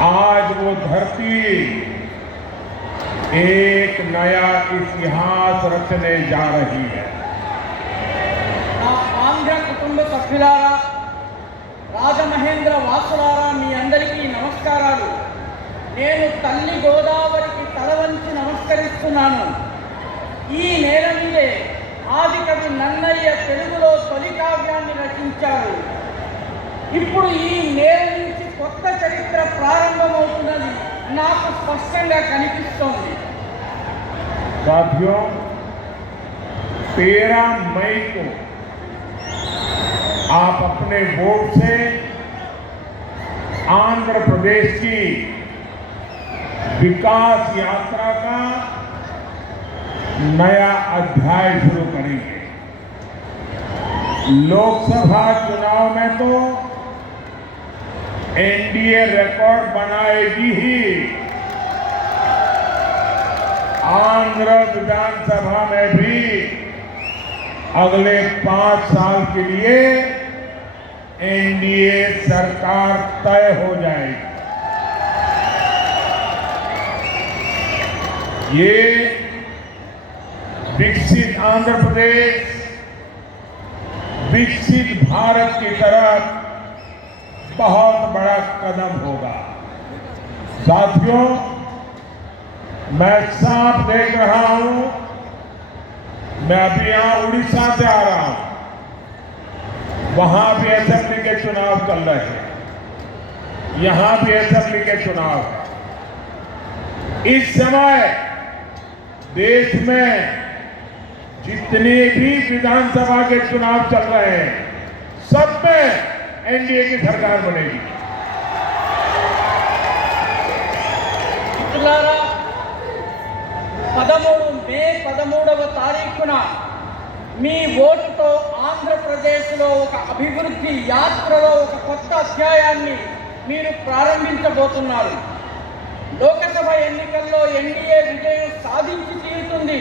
आज वो धरती एक नया इतिहास रचने जा रही है। आंध्र कुटुंब सभ्युलारा రాజమహేంద్ర వాసులారా మీ అందరికీ నమస్కారాలు। నేను తల్లి గోదావరికి తలవంచి నమస్కరిస్తున్నాను। ఈ నేల మీదే ఆదికవి నన్నయ్య తెలుగులో తొలి కావ్యాన్ని రచించారు। ఇప్పుడు ఈ నేల నుంచి కొత్త చరిత్ర ప్రారంభమవుతున్నది నాకు స్పష్టంగా కనిపిస్తోంది। साथियों, 13 मई को आप अपने वोट से आंध्र प्रदेश की विकास यात्रा का नया अध्याय शुरू करेंगे। लोकसभा चुनाव में तो एनडीए रिकॉर्ड बनाएगी ही, आंध्र विधानसभा में भी अगले 5 साल के लिए एनडीए सरकार तय हो जाएगी। ये विकसित आंध्र प्रदेश, विकसित भारत की तरफ बहुत बड़ा कदम होगा। साथियों, मैं साफ देख रहा हूं, मैं अभी यहां उड़ीसा से आ रहा हूं, वहां भी असेंबली के चुनाव चल रहे हैं, यहां भी असेंबली के चुनाव है। इस समय देश में जितने भी विधानसभा के चुनाव चल रहे हैं, सब में एनडीए की सरकार बनेगी। మే 13వ తారీఖున మీ ఓటుతో ఆంధ్రప్రదేశ్లో ఒక అభివృద్ధి యాత్రలో ఒక కొత్త అధ్యాయాన్ని మీరు ప్రారంభించబోతున్నారు। లోకసభ ఎన్నికల్లో ఎన్డీఏ విజయం సాధించి తీరుతుంది,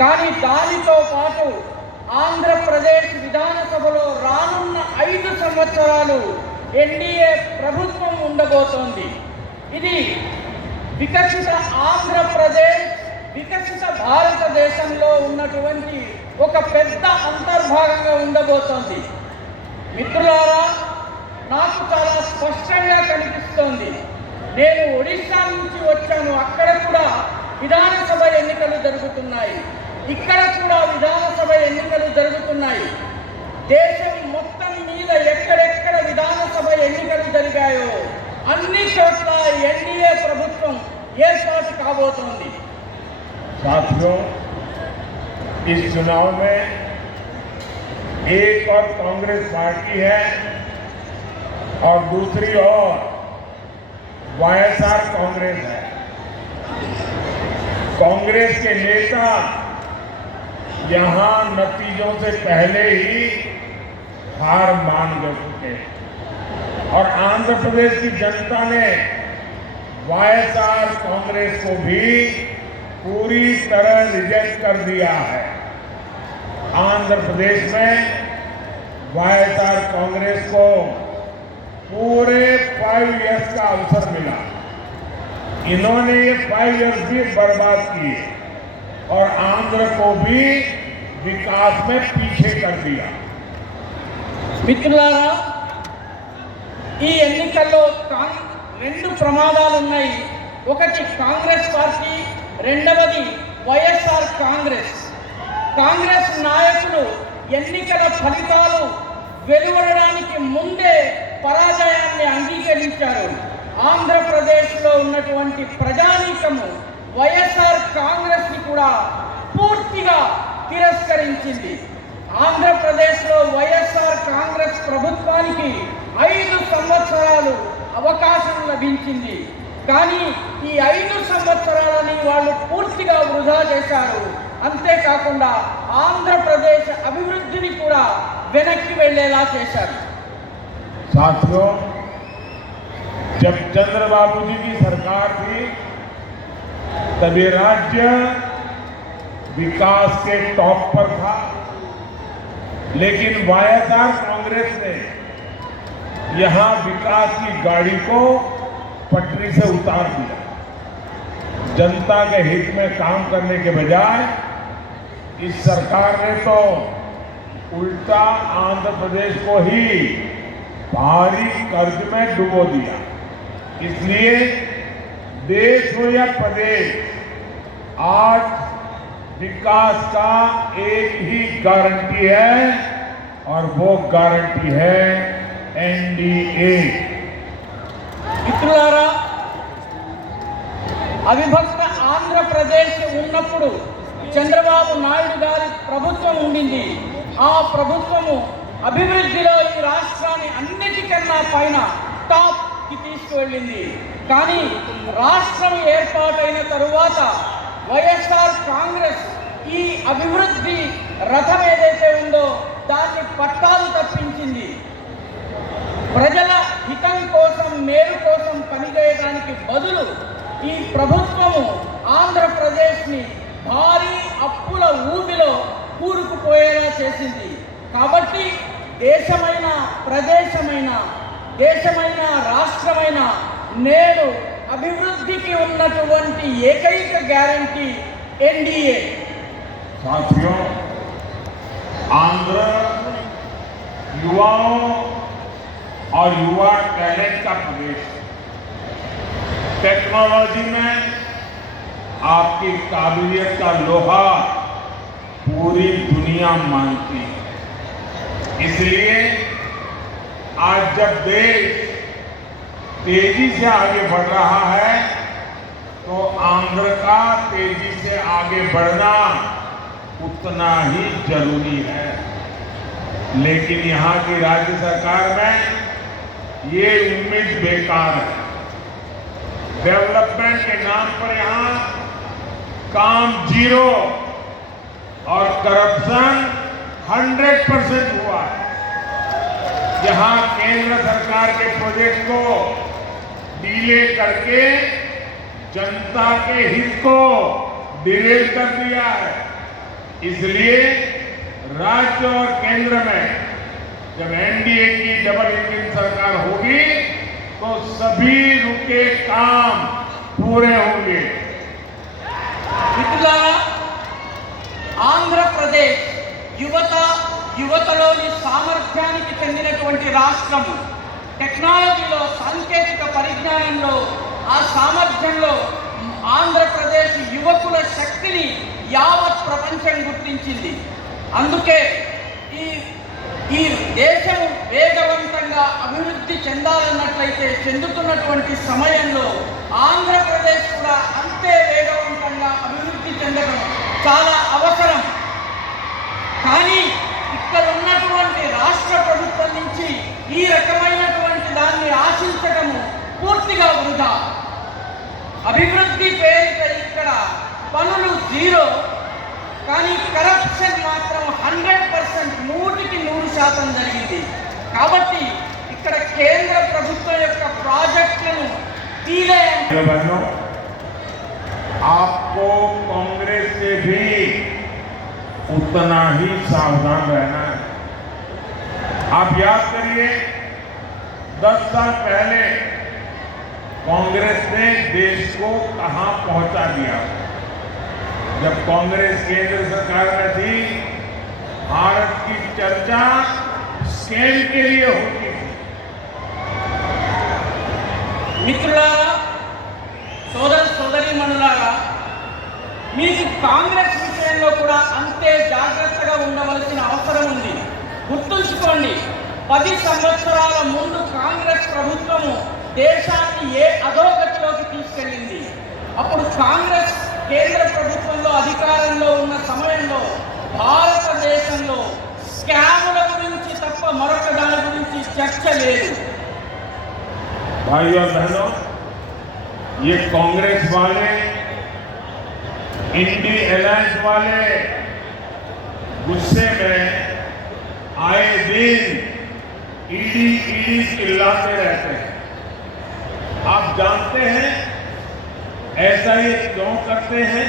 కానీ దానితో పాటు ఆంధ్రప్రదేశ్ విధానసభలో రానున్న 5 సంవత్సరాలు ఎన్డీఏ ప్రభుత్వం ఉండబోతోంది। ఇది వికసిత ఆంధ్రప్రదేశ్, వికసిత భారతదేశంలో ఉన్నటువంటి ఒక పెద్ద అంతర్భాగంగా ఉండబోతోంది। మిత్రులారా, నాకు చాలా స్పష్టంగా కనిపిస్తోంది। నేను ఒడిశా నుంచి వచ్చాను, అక్కడ కూడా విధానసభ ఎన్నికలు జరుగుతున్నాయి, ఇక్కడ కూడా విధానసభ ఎన్నికలు జరుగుతున్నాయి। దేశం మొత్తం మీద ఎక్కడెక్కడ విధానసభ ఎన్నికలు జరిగాయో అన్ని చోట్ల ఎన్డీఏ ప్రభుత్వం ఏర్పాటు కాబోతోంది। साथियों, इस चुनाव में एक और कांग्रेस पार्टी है और दूसरी ओर वाईएसआर कांग्रेस है। कांग्रेस के नेता यहां नतीजों से पहले ही हार मान चुके हैं और आंध्र प्रदेश की जनता ने वाईएसआर कांग्रेस को भी पूरी तरह रिजेक्ट कर दिया है। आंध्र प्रदेश में वाईएसआर कांग्रेस को पूरे 5 इयर्स का अवसर मिला, इन्होंने ये 5 इयर्स भी बर्बाद किए और आंध्र को भी विकास में पीछे कर दिया। మిత్రులారా, ఈ ఎన్నికల్లో 2 ప్రమాదాలు ఉన్నాయి। ఒకటి కాంగ్రెస్ పార్టీ, రెండవది వైఎస్ఆర్ కాంగ్రెస్। కాంగ్రెస్ నాయకులు ఎన్నికల ఫలితాలు వెలువడడానికి ముందే పరాజయాన్ని అంగీకరించారు। ఆంధ్రప్రదేశ్లో ఉన్నటువంటి ప్రజానీకము వైఎస్ఆర్ కాంగ్రెస్ని కూడా పూర్తిగా తిరస్కరించింది। ఆంధ్రప్రదేశ్లో వైఎస్ఆర్ కాంగ్రెస్ ప్రభుత్వానికి 5 సంవత్సరాలు అవకాశం లభించింది, కానీ ఈ 5 సంవత్సరాలని వాళ్ళు పూర్తిగా వృధా చేశారు। అంతేకాకుండా ఆంధ్రప్రదేశ్ అభివృద్ధిని కూడా వెనక్కి వెళ్ళేలా చేశారు। साथियों, जब चंद्रबाबू जी की सरकार थी तब ये राज्य विकास के टॉप पर था, लेकिन वाईएसआर कांग्रेस ने यहां विकास की गाड़ी को पटरी से उतार दिया। जनता के हित में काम करने के बजाय इस सरकार ने तो उल्टा आंध्र प्रदेश को ही भारी कर्ज में डुबो दिया। इसलिए देश हो या प्रदेश, आज विकास का एक ही गारंटी है और वो गारंटी है एनडीए। మిత్రులారా, అవిభక్త ఆంధ్రప్రదేశ్ ఉన్నప్పుడు చంద్రబాబు నాయుడు గారి ప్రభుత్వం ఉండింది. ఆ ప్రభుత్వము అభివృద్ధిలో ఈ రాష్ట్రాన్ని అన్నిటికన్నా పైన టాప్ కి తీసుకువెళ్ళింది. కానీ రాష్ట్రం ఏర్పాటైన తరువాత వైఎస్ఆర్ కాంగ్రెస్ ఈ అభివృద్ధి రథం ఏదైతే ఉందో దాన్ని పట్టాలు తప్పించింది. ప్రజల హితం కోసం, మేలు కోసం పనిచేయడానికి బదులు ఈ ప్రభుత్వము ఆంధ్రప్రదేశ్ని భారీ అప్పుల ఊబిలో కూరుకుపోయేలా చేసింది. కాబట్టి దేశమైన, ప్రదేశమైన, దేశమైన, రాష్ట్రమైన నేడు అభివృద్ధికి ఉన్నటువంటి ఏకైక గ్యారంటీ ఎన్డీఏ. साथियों, आंध्र युवाओं और युवा टैलेंट का प्रदेश, टेक्नोलॉजी में आपकी काबिलियत का लोहा पूरी दुनिया मानती है। इसलिए आज जब देश तेजी से आगे बढ़ रहा है तो आंध्र का तेजी से आगे बढ़ना उतना ही जरूरी है। लेकिन यहाँ की राज्य सरकार में ये उम्मीद बेकार है। डेवलपमेंट के नाम पर यहाँ काम जीरो और करप्शन 100% हुआ है। यहाँ केंद्र सरकार के प्रोजेक्ट को डीले करके जनता के हित को डिरेल कर दिया है। इसलिए राज्य और केंद्र में जब एनडीए की डबल इंजन सरकार होगी तो सभी रुके काम पूरे होंगे। మిత్రులారా, ఆంధ్రప్రదేశ్ యువతలోని సామర్థ్యానికి చెందినటువంటి రాష్ట్రము. టెక్నాలజీలో, సాంకేతిక పరిజ్ఞానంలో, ఆ సామర్థ్యంలో ఆంధ్రప్రదేశ్ యువకుల శక్తిని యావత్ ప్రపంచం గుర్తించింది. అందుకే ఈ దేశం వేగవంతంగా అభివృద్ధి చెందాలన్నట్లయితే చెందుతున్నటువంటి సమయంలో ఆంధ్రప్రదేశ్ కూడా అంతే వేగవంతంగా అభివృద్ధి చెందడం చాలా అవసరం. కానీ ఇక్కడ ఉన్నటువంటి రాష్ట్ర ప్రభుత్వం నుంచి ఈ రకమైనటువంటి దాన్ని ఆశించడము పూర్తిగా వృధా. అభివృద్ధి పేరిట ఇక్కడ పనులు జీరో, కానీ కరప్షన్ మాత్రం 100%, 100% జరిగింది. కాబట్టి ఇక్కడ కేంద్ర ప్రభుత్వం యొక్క ప్రాజెక్టులను बहनों, आपको कांग्रेस से भी उतना ही सावधान रहना है। आप याद करिए, 10 साल पहले कांग्रेस ने देश को कहां पहुंचा दिया। जब कांग्रेस केंद्र सरकार में थी, भारत की चर्चा स्कैम के लिए होती थी। మిత్రులారా, సోదరీమణులారా, మీకు కాంగ్రెస్ విషయంలో కూడా అంతే జాగ్రత్తగా ఉండవలసిన అవసరం ఉంది. గుర్తుంచుకోండి, 10 సంవత్సరాల ముందు కాంగ్రెస్ ప్రభుత్వము దేశాన్ని ఏ అధోగతిలోకి తీసుకెళ్ళింది. అప్పుడు కాంగ్రెస్ కేంద్ర ప్రభుత్వంలో అధికారంలో ఉన్న సమయంలో భారతదేశంలో స్కాముల గురించి తప్ప మరొక దాని గురించి చర్చ లేదు. भाई और बहनों, ये कांग्रेस वाले, इंडी अलायंस वाले गुस्से में आए दिन ईडी चिल्लाते रहते हैं। आप जानते हैं ऐसा ये क्यों करते हैं?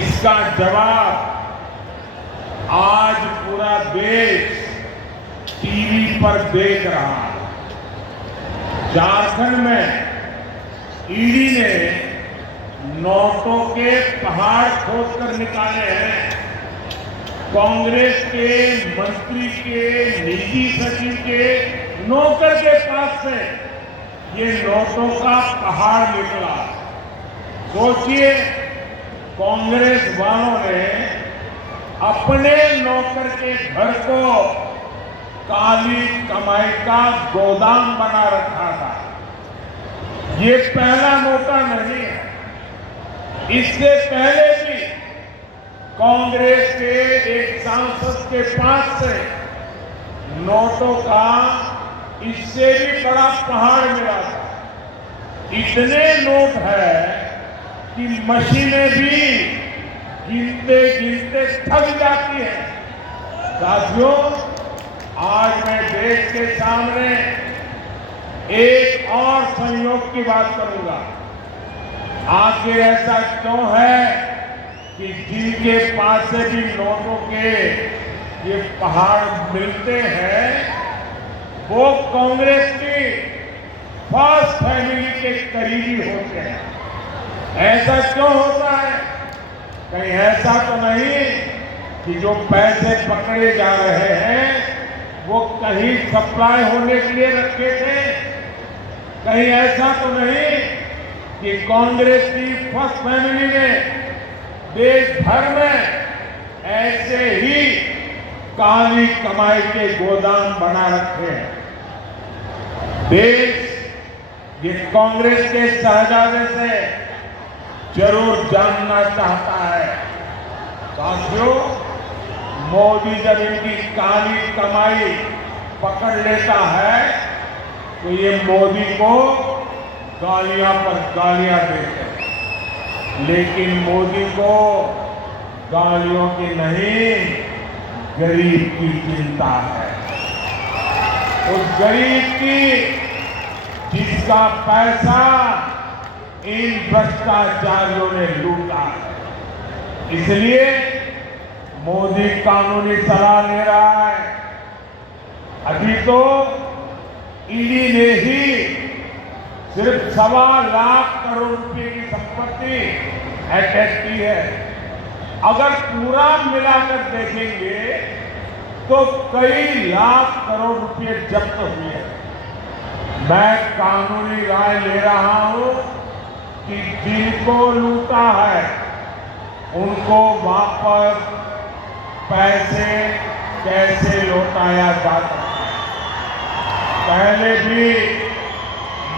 इसका जवाब आज पूरा देश टीवी पर देख रहा है। झारखंड में ईडी ने नोटों के पहाड़ खोद कर निकाले हैं। कांग्रेस के मंत्री के निजी सचिव के नौकर के पास से ये नोटों का पहाड़ निकला। सोचिए, कांग्रेस वालों ने अपने नौकर के घर को काली कमाई का गोदाम बना रखा था। ये पहला मौका नहीं है। इससे पहले भी कांग्रेस के एक सांसद के पास से नोटों का इससे भी बड़ा पहाड़ मिला था। इतने नोट है कि मशीनें भी गिनते गिनते थक जाती है। साथियों, आज मैं देश के सामने एक और संयोग की बात करूंगा। आखिर ऐसा क्यों है कि जिनके पास से भी नोटों के ये पहाड़ मिलते हैं वो कांग्रेस की फर्स्ट फैमिली के करीबी होते हैं? ऐसा क्यों होता है? कहीं ऐसा तो नहीं कि जो पैसे पकड़े जा रहे हैं वो कहीं सप्लाई होने के लिए रखे थे? कहीं ऐसा तो नहीं कि कांग्रेस की फर्स्ट फैमिली ने देश भर में ऐसे ही काली कमाई के गोदाम बना रखे हैं? देश ये कांग्रेस के शहजादे से जरूर जानना चाहता है। साथियों, मोदी जब इनकी काली कमाई पकड़ लेता है तो ये मोदी को गालियां पर गालियां देते हैं। लेकिन मोदी को गालियों की नहीं, गरीब की चिंता है। उस गरीब की जिसका पैसा इन भ्रष्टाचारियों ने लूटा है। इसलिए मोदी कानूनी सलाह ले रहा है। अभी तो ईडी ने ही सिर्फ 1.25 लाख करोड़ रुपए की संपत्ति अटैच की है। अगर पूरा मिलाकर देखेंगे तो कई लाख करोड़ रुपए जब्त हुए हैं। मैं कानूनी राय ले रहा हूं कि जिनको लूटा है उनको वापस पैसे कैसे लौटाया जा सकता है। पहले भी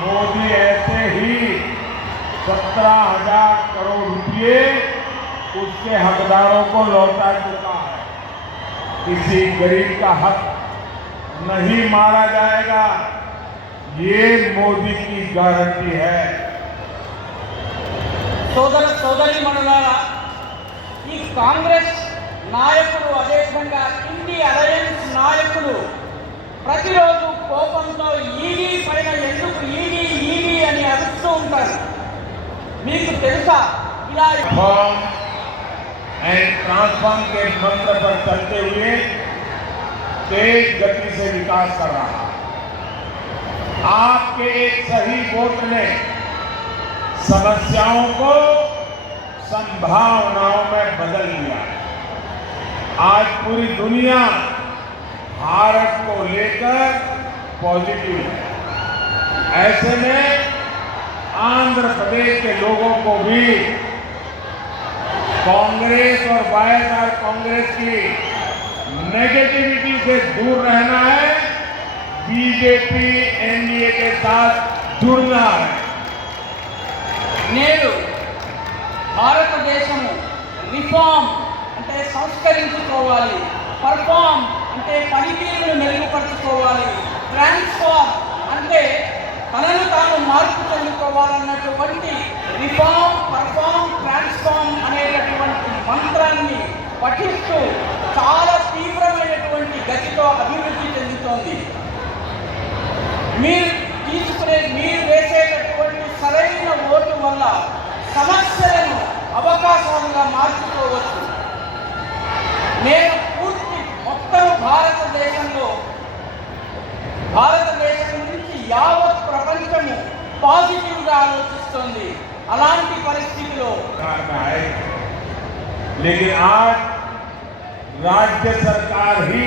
मोदी ऐसे ही 17,000 करोड़ रुपए उसके हकदारों को लौटा चुका है। किसी गरीब का हक नहीं मारा जाएगा, ये मोदी की गारंटी है। సోదర సోదరి మనులారా, ఈ కాంగ్రెస్ నాయకులు అదేవిధంగా ఇండి అలయన్స్ నాయకులు ప్రతిరోజు కోపంతో ఈడీ పైన ఎందుకు ఈడీ ఈడీ అని అరుస్తూ ఉంటారు. మీకు తెలుసా, ఇలా ट्रांसफॉर्म के मंत्र पर चलते हुए तेज गति से विकास कर रहा है। आपके एक सही वोट ने समस्याओं को संभावनाओं में बदल दिया। आज पूरी दुनिया भारत को लेकर पॉजिटिव है। ऐसे में आंध्र प्रदेश के लोगों को भी कांग्रेस और वाईएसआर कांग्रेस की नेगेटिविटी से दूर रहना है, बीजेपी एनडीए के साथ जुड़ना है। నేడు భారతదేశము రిఫార్మ్ అంటే సంస్కరించుకోవాలి, పర్ఫార్మ్ అంటే పనితీరును మెరుగుపరుచుకోవాలి, ట్రాన్స్ఫార్మ్ అంటే తనను తాను మార్పు చెందుకోవాలన్నటువంటి రిఫార్మ్, పర్ఫార్మ్, ట్రాన్స్ఫార్మ్ అనేటటువంటి మంత్రాన్ని పఠిస్తూ చాలా తీవ్రమైనటువంటి గతితో అభివృద్ధి చెందుతోంది. మీరు వేసేటటువంటి సరైన ఓటు వల్ల సమస్యలను అవకాశాలుగా మార్చుకోవచ్చు. నేను మొత్తం భారతదేశం నుంచి యావత్ ప్రపంచము పాజిటివ్ పాజిటివ్గా ఆలోచిస్తోంది. అలాంటి పరిస్థితిలో सरकार में आए, लेकिन आज राज्य सरकार ही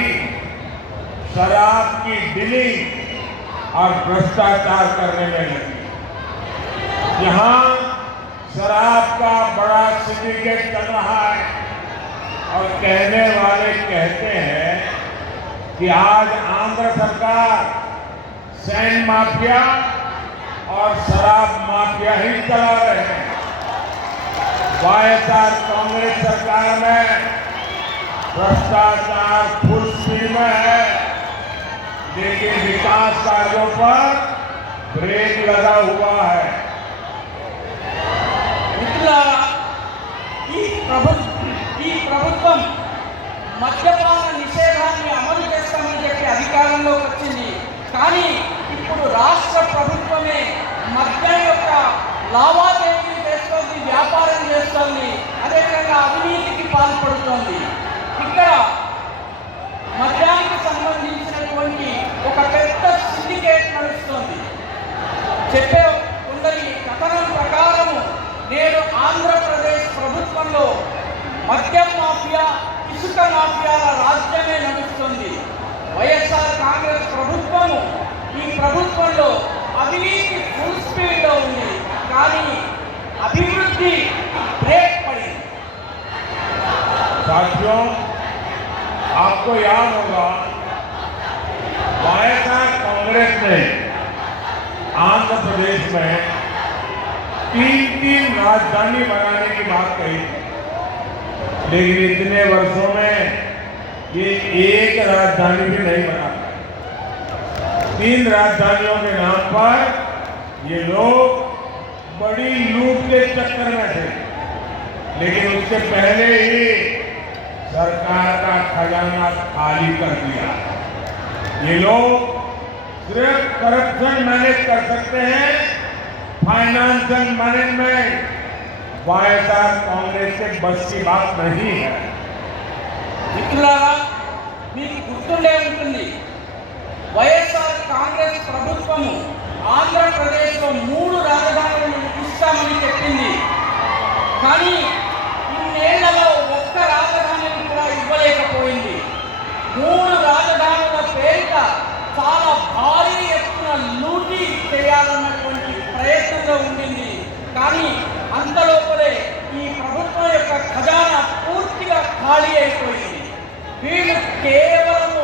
शराब की डीलिंग और भ्रष्टाचार करने में लगी। यहाँ शराब का बड़ा सिंडिकेट चल रहा है और कहने वाले कहते हैं कि आज आंध्र सरकार सैंड माफिया और शराब माफिया ही चला रहे हैं। वाईएसआर कांग्रेस सरकार में भ्रष्टाचार फुल स्पीड में है, लेकिन विकास कार्यों पर ब्रेक लगा हुआ है। మిత్రులారా, ఈ ప్రభుత్వం మద్యపాన నిషేధాన్ని అమలు చేస్తామని చెప్పి అధికారంలోకి వచ్చింది. కానీ ఇప్పుడు రాష్ట్ర ప్రభుత్వమే మద్యం యొక్క లావాదేవీలు చేస్తోంది, వ్యాపారం చేస్తోంది, అదేవిధంగా అవినీతికి పాల్పడుతోంది. ఇక్కడ మద్యానికి సంబంధించినటువంటి ఒక పెద్ద సిండికేట్ నడుస్తోంది. చెప్పే కొందరి కథనం ప్రకారము నేడు ఆంధ్రప్రదేశ్ ప్రభుత్వంలో మద్యం మాఫియా, ఇసుక మాఫియాల రాజ్యమే నడుస్తుంది. వైఎస్ఆర్ కాంగ్రెస్ ప్రభుత్వము ఈ ప్రభుత్వంలో అవినీతి ఫుల్ స్పీడ్లో ఉంది, కానీ అభివృద్ధి బ్రేక్ పడింది. साथियों, आपको याद होगा वाईएसआर कांग्रेस ने आंध्र प्रदेश में 3 राजधानी बनाने की बात कही, लेकिन इतने वर्षों में ये एक राजधानी भी नहीं बना पाए। 3 राजधानियों के नाम पर ये लोग बड़ी लूट के चक्कर में थे, लेकिन उससे पहले ही सरकार का खजाना खाली कर दिया। ये लोग सिर्फ करप्शन मैनेज कर सकते हैं, फाइनेंशियल मैनेजमेंट वाईएसआर कांग्रेस के बस की बात नहीं है। మిత్రులారా, మీకు గుర్తుండే ఉంటుంది, వైఎస్ఆర్ కాంగ్రెస్ ప్రభుత్వము ఆంధ్రప్రదేశ్లో 3 రాజధానులను ఇస్తామని చెప్పింది. కానీ ఇన్నేళ్లలో ఒక్క రాజధానిని కూడా ఇవ్వలేకపోయింది. 3 రాజధానుల పేరిట చాలా భారీ ఎత్తున లూటీ చేయాలన్నటువంటి ప్రయత్నంలో ఉండింది. కానీ అంతలోపలే ఈ ప్రభుత్వం యొక్క ఖజానా పూర్తిగా ఖాళీ అయిపోయింది. వీళ్ళు కేవలము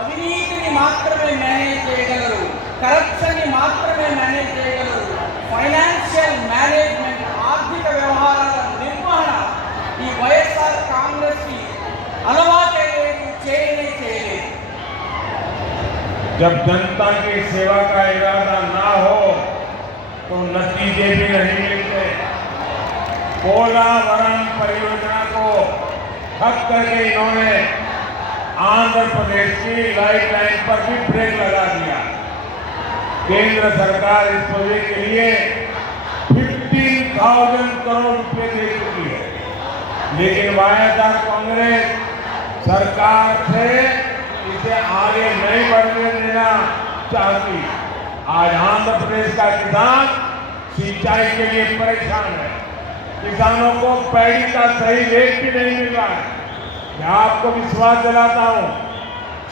అవినీతిని మాత్రమే మేనేజ్ చేయగలరు, కరప్షన్ని మాత్రమే మేనేజ్ చేయగలరు. ఫైనాన్షియల్ మేనేజ్మెంట్, ఆర్థిక వ్యవహారాల నిర్వహణ ఈ వైఎస్ఆర్ కాంగ్రెస్కి అలవాటే లేదు, చేయలేదు. जब जनता की सेवा का इरादा ना हो तो नतीजे भी नहीं मिलते। पोलावरम परियोजना को ठप करके इन्होंने आंध्र प्रदेश की लाइफ लाइन पर भी ब्रेक लगा दिया। केंद्र सरकार इस प्रोजेक्ट के लिए 15,000 करोड़ रुपए दे चुकी है, लेकिन वाईएसआर कांग्रेस सरकार से इसे आगे नहीं बढ़ने देना चाहती। आज आंध्र प्रदेश का किसान सिंचाई के लिए परेशान है, किसानों को पैडी का सही रेट भी नहीं मिल रहा है। मैं आपको विश्वास दिलाता हूं,